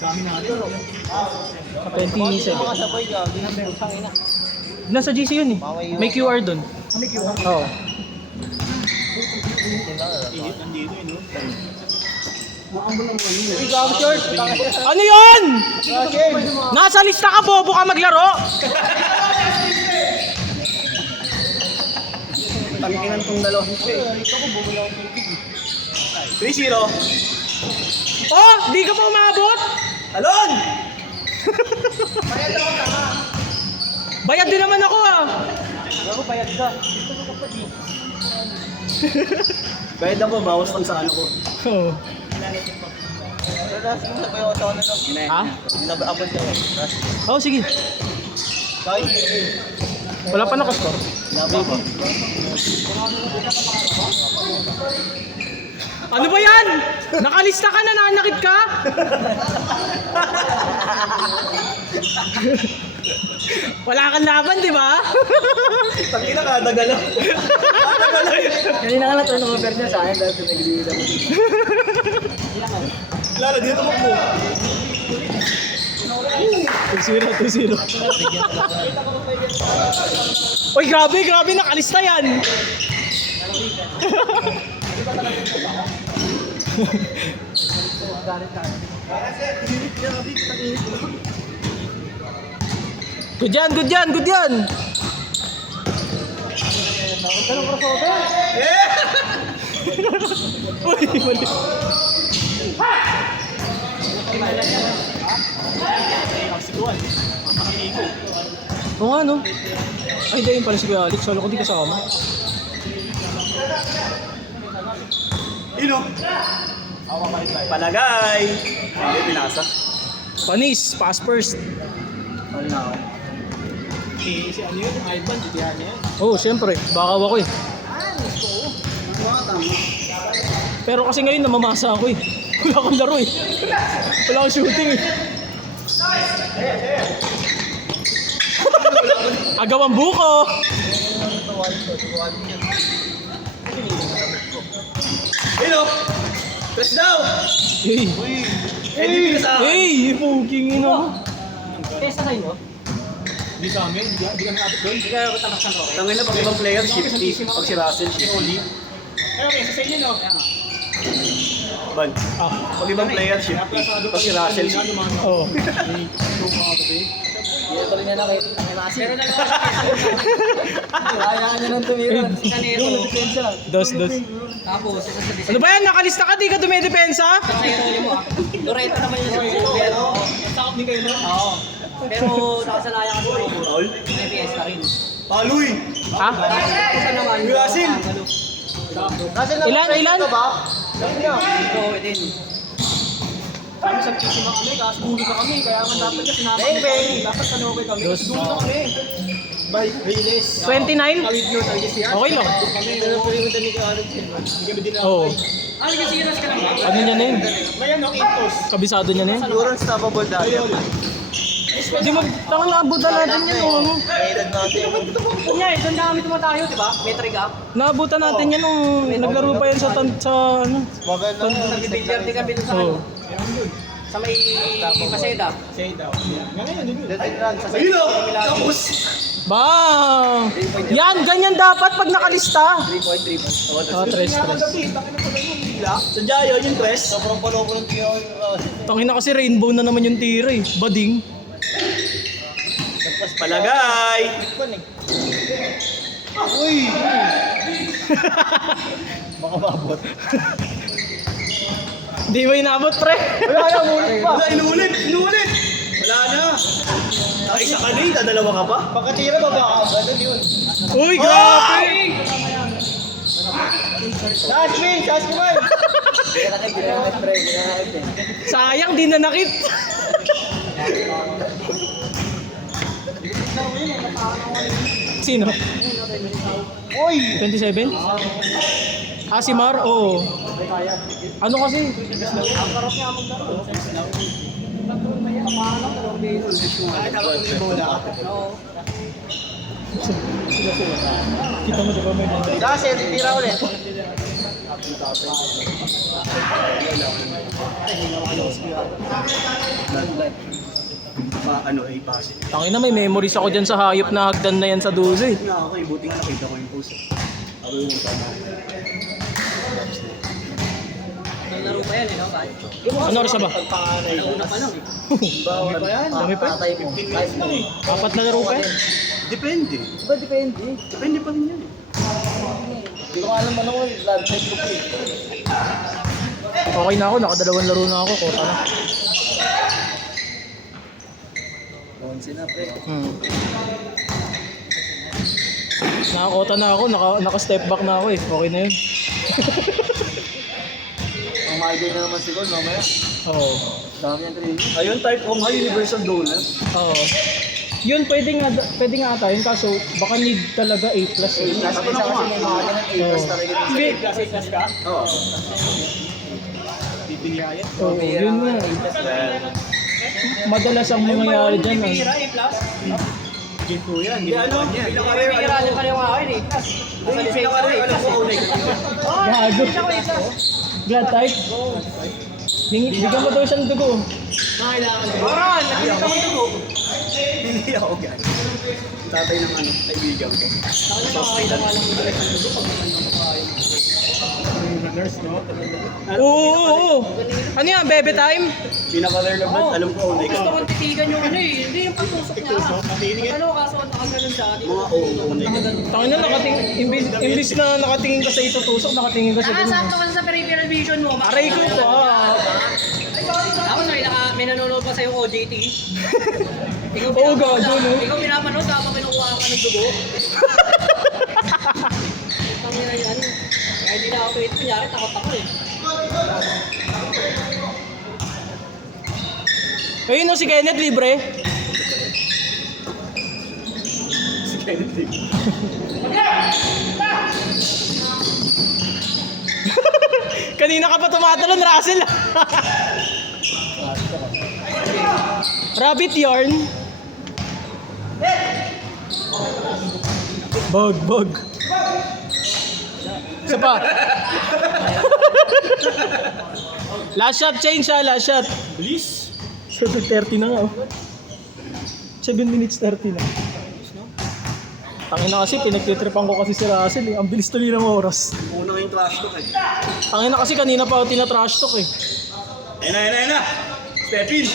Sa 27. Nasa GC yun eh. May QR dun. May QR? Oo. Ano yun? Nasa lista ka, bobo ka maglaro? Tanginan tong dalawa. 3-0. Oh, di ka pa umabot? Alon! Bayad din naman ako ah. Ako bayad ka. Bayad ako, bawas lang sa ano ko. Oo. Ras mo na ba yung otaw na lang? Ha? Abot ka. Ras. Oo, sige. Kay. Wala pa nakascore. Laban ko. Ano ba yan? Nakalista ka, nananakit ka? Wala kang laban, di ba? Tangina ka, dagala. Kanina ka lang turnover niya sa akin dahil pinagbibigyan mo. Lalo, dito mo po. 2-0. Uy, grabe, nakalista yan. Good yan. Uy, mali. Oo nga no. Ay, hindi yun pala si Kuya Alex. Solo ko di kasama. Ino? Palagay. Hindi, pinasa. Panis, pass first. Si ano yun? Ivan, titihan niya. Oo, syempre. Bakaw ako eh. Pero kasi ngayon namamasa ako eh. Wala akong laro eh. Wala akong shooting eh. Agawang buko! Ino? Press down! Hey! Hindi pinasa. Hey! Puging ino. Testa kayo? Hindi kami abot doon. Hindi kaya tamaksan ko. Tangin na pag ibang player, shifty. Pag si Russell, shifty. Pero kaya sa inyo, no? Ban. Pag ibang player, shifty. Pag si Russell, shifty. Oo. Hindi ko rin niya nakita. Ang nasi. Pero kailangan niya nang tumira. Isa nito. Dos. Tapos, isa sa Ano ba yan? Nakalista ka, di ka dumidepensa? Sa hero mo ah. Loreto naman yung super. Takap ni kayo, no? Oo. Pero nakasalaya ka sa overall. May PS ka rin. Paloy! Ha? Isa naman. Russell! Ilan? Oo, din. Kami sa PC na kami, kaso gulo na kami. Kaya nga dapat na sinama kami. Dapat tanongin kami. Dos. Gulo na kami. By Reyes. 29? Tawid nyo, tawid siya. Okay lang. Kami, pwede ni Kaarot. Hindi kami din Oo. Ano kasi heroes ka lang ba? Ano niya na yun? Ngayon, no, Intos. Kabisado niya na yun? Siguro unstoppable dahil. Di mo, tangang naabutan natin yun. Oh. Kailan natin. Kunya eh, doon na kami tumatayo, di ba? Metric up. Naabutan natin yan nung naglaro pa yan sa ano. Maganda. Nag-billiard din kami doon sa Oo. ano. Sa may Maseda. Say daw. Ngayon, yun. Ayun o! Tapos! Bang! Yan, ganyan dapat pag nakalista. 3 point. Ah, tres. Sadya yun yung tres. Sobrang palo ko ng tira. Tangina kasi rainbow na naman yung tira eh. Bading. Palagay! Uy! Baka mabot. Di mo inabot, pre. Wala, ulit pa. Wala, inulit! Wala na. Ay, isa ka na, dalawa ka pa? Pagkatira ba ba? Ganun yun. Uy, grabe! Last man! Sayang, di nanakit. Sino? Uy! 27? Ah, si Mar? Oo. Ano kasi? Kita mo diba may Last, tira ulit. Ano, ay pass. Tangina, may memories ako dyan sa hayop na hagdan na yan sa dulo eh. Nga ako eh, buti nga nakita ko yung post. Ako yung tama. Laro pa yan eh, no? Ano oras na ba? Una pa lang eh. Dami pa yan. Dami pa? 15 minutes lang eh. Apat na laro pa eh. Depende. Ba, depende. Depende pa rin yan eh. Hindi ko alam ano ko, blood type group eh. Okay na ako, nakadalawang laro na ako. Kota na. Onse na, pre. Nakakota na ako, naka-step back na ako eh. Okay na yun. Ang ma-idea na naman si Gol, mamaya. Oo. Dami ang training. Ayun, type of high universal donut. Oo. Yun, pwede nga ata yun. Kaso, baka need talaga A+. Eh. Kasi isa kasi may mga ganun, A-plus talaga din. Hindi. Oo. Oo, yun nga. Madalas ang mangyayari dyan. Gin po yan. Hindi ano? Pinakaralan pa rin yung akin eh. Pinaka-rare, alam ko ulit. Gago. Blood type? Bigyan mo daw siyang dugo. Oran! Nakita mo ito. Hindi ako gan. Tatay ng ano, kaibigan ko. Oo. Ano yan, bebe time? Pinaka-rare na blood, alam ko ulit. Gusto kong titigan yung ano eh. Hindi yung pagtusok niya. Ano, kaso nakaganon siya. Mga ulit. Tangin na, imbis na nakatingin ka sa itutusok, nakatingin ka sa dugo. Nakasakto ka sa peripheral vision mo. Aray ko pa. Ako sorry, may nanonood pa sa'yo OJT. Ikaw Oo, gago, no? Ikaw pinapanood habang kinukuha ka ng dugo. Tangina yan. Kaya hindi na ako tweet. Kunyari, takot ako eh. Ayun no, si Kenneth libre. Si Kenneth Lee. Kanina ka pa tumatalon, Russell. Rabbit yarn. Bug. Isa pa. Last shot, change ha, last shot. Please? 7:30 na nga oh. 7 minutes 30 na. Tangina kasi, pinagtitripan ko kasi si Russell eh. Ang bilis tuloy ng oras. Una yung trash talk eh. Tangina kasi kanina pa ako tina-trash talk eh. Ayun na. Step in.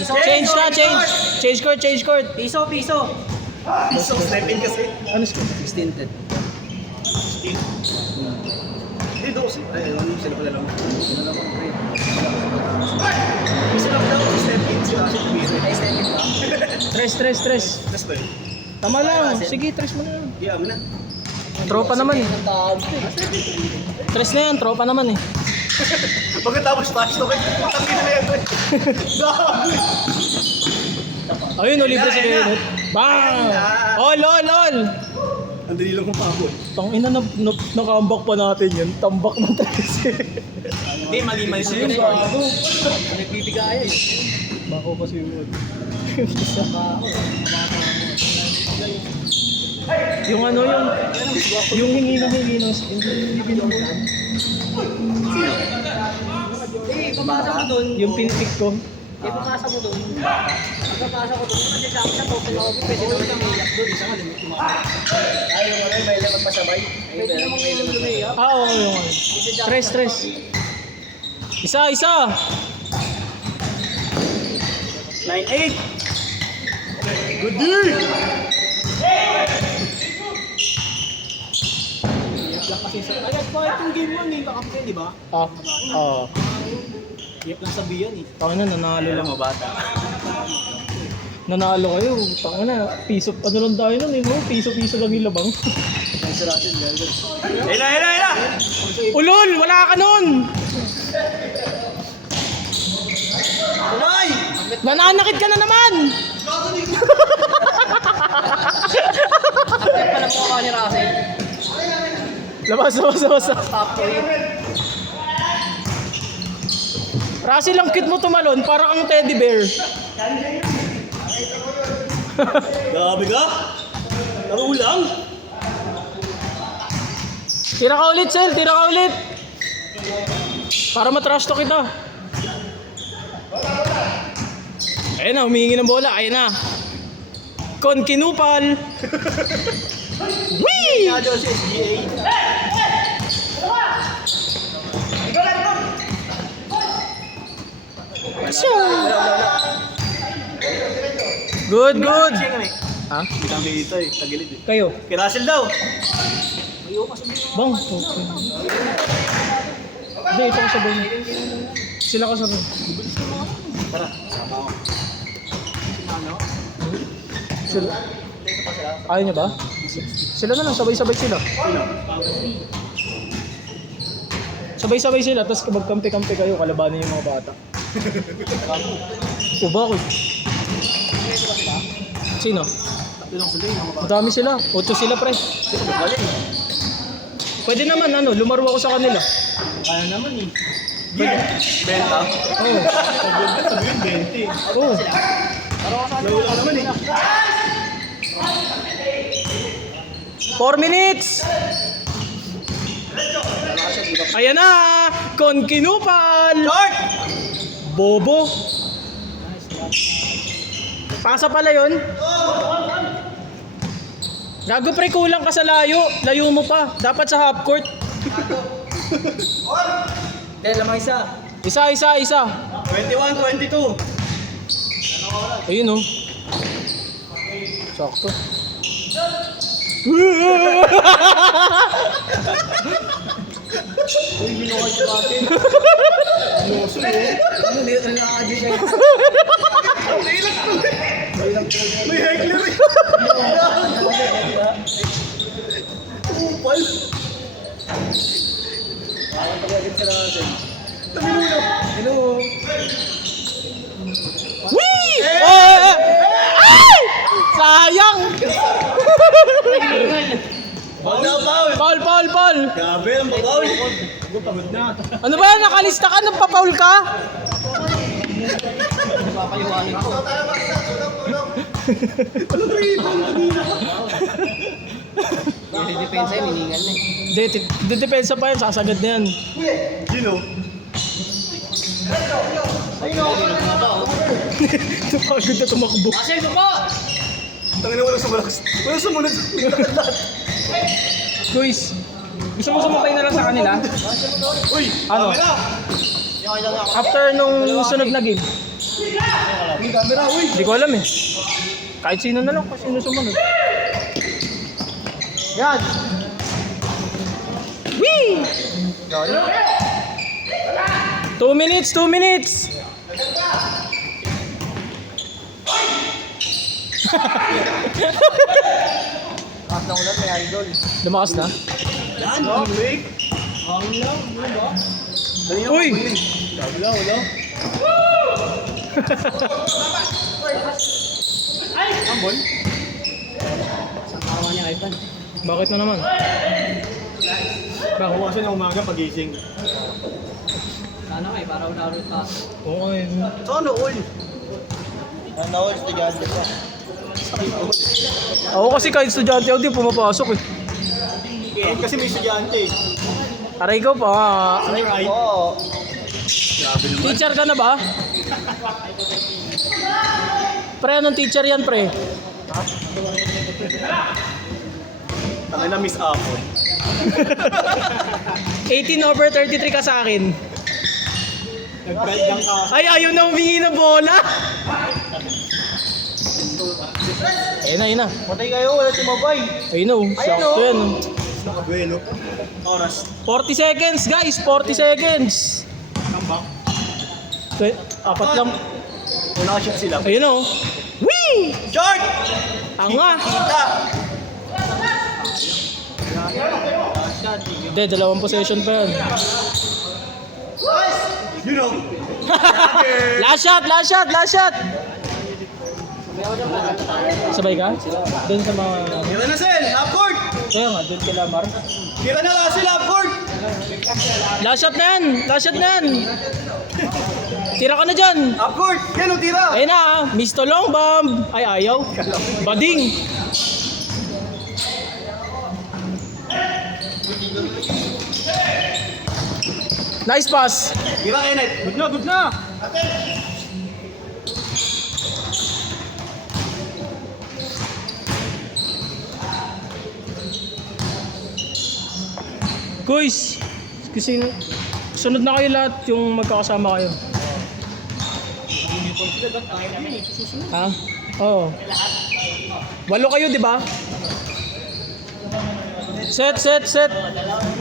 Change na, change. Change court. Piso. So, step in kasi. Ano score? 16-10. Hindi, 12. Ay, ano sila pala lang. Isa lang daw, step in si Russell Pierre. Ay, step in ba? Tres. That's ba yun? Tama lang. Sige, tres mo na lang. Yeah, mo na. Tropa naman eh. Ang tawag ko eh. Tres na yan, tropa naman eh. Pagkatapos trash talk, tapin na yan. Ayun, libre si Kenneth. Bang! All! Ang dali lang kumapon. Tangina na nakambak pa natin yun. Tambak ng tres eh. Hindi, mali siya yun. Nagbibigay eh. Bako kasi yun. Yung ano yung hingi ng Papasa mo doon. yung pinpick ko. Papasa mo doon. Papasa ko doon. Kasi sa akin open ako. Pwede naman lumiyak doon. Isa nga limit mo. Ay, yung ano, may lemon pasabay. Pwede naman may lemon lumiyak. Oo, yung ano. Tres. Isa. 9-8. Good day! Agad po itong game mo, hindi kakapin, di ba? Oo. Yep lang sabihan eh. Tangina, nanalo lang. Mga bata. Nanalo kayo. Tangina, piso. Ano lang tayo nun eh, no? Piso lang yung labang. Ayun na! Ulol! Wala ka nun! Tunay! Nananakit ka na naman! Ay, pala po ako ni Russell. Labas. Top ko yun. Russell, ang cute mo tumalon. Para kang teddy bear. Grabe ka? Laro lang? Tira ka ulit, Sel. Para matrash to kita. Ayan na, humihingi ng bola. Ayan na. Konkinupal. Whee! Nado si SGA. Good, good. Ha? Bilang dito eh, tagilid eh. Kayo? Kay Russell daw. Bang. Okay. Hindi, ito ko sabay. Sila ko sabay. Tara, sama ako. Sila. Ayaw niya ba? Sila na lang, sabay-sabay sila. Sabay-sabay sila, tapos magkampi-kampi kayo, kalabanin yung mga bata. O bakit? Sino? Madami sila. 8 sila, pre. Pwede naman, ano, lumaro ako sa kanila. Kaya naman eh. Benta? Oo. Sabihin 20. Oo. Nawala naman eh. 4 minutes! Ayan na! Konkinupal! Short! Bobo! Pasa pala yun? Gago pre, kulang ka sa layo. Layo mo pa. Dapat sa half court. Dahil lamang isa. Isa. 21, 22. Ayun oh. Sakto. Uy, ginawa siya natin. Loso eh. Ano, dito na nakakadyo siya. May heckler eh. Upal. Parang pag-agad sa natin. Ano? Whee! Oh! Ay! Sayang! Foul na, foul. Paul! Grabe, ang foul. Pagod na. Ano ba yan? Nakalista ka? Nagpa-foul ka? Papayuhanin ko. Kasi depensa yun, hiningal na eh. Hindi, depensa pa yan. Sasagad na yan. Gino. Napagod na tumakbo. Marcel, po! Tangin na walang sumunod. Walang sumunod. Guys, gusto mo sumabay na lang sa kanila? Uy, Ano? camera. After nung sunod na game? Uy, camera, uy. Hindi ko alam eh. Kahit sino na lang, kung sino sumunod. Yan. Whee! 2 minutes, 2 minutes! Taas na ulan, may idol. Lumakas na? Yan, break. Hangin lang, ano ba? Uy! Wala. Ambon? Isang araw niya iPad. Bakit na naman? Ako kasi na umaga pagising. Sana nga eh, para ulit taas. Oo, okay. Sana all. Sana all, estudyante pa. Ako kasi kahit estudyante ako, di pumapasok eh. Kasi may estudyante eh. Aray ko pa. Right? Oo. Grabe naman. Teacher ka na ba? Pre, anong teacher yan, pre? Tangin na miss ako. 18/33 ka sa akin. Nag-belt lang ka. Ay, ayaw na humingi ng bola. Ayun na. Patay kayo, wala si Mabay. Ayun na, sakto yan. Nakabuelo. Oras. 40 seconds, guys. 40 seconds. Tambak. Apat lang. Wala ka shoot sila. Ayun na, oh. Whee! Short! Anga. Kita! Hindi, 2 possession pa yan. You know. Last shot! Sabay ka? Doon sa mga... Tira na Sel, half court! Kaya nga, doon kila Mar. Tira na Russell, half court! Last shot na yan! Tira ka na dyan! Half court! Yan o, tira! Ayun na, Mr. Long Bomb! Ay, ayaw. Bading! Nice pass! Tira Kenneth! Good na! Guys, kasi sunod na kayo lahat yung magkakasama kayo. Ha? Oo. 8 kayo, di ba? Set.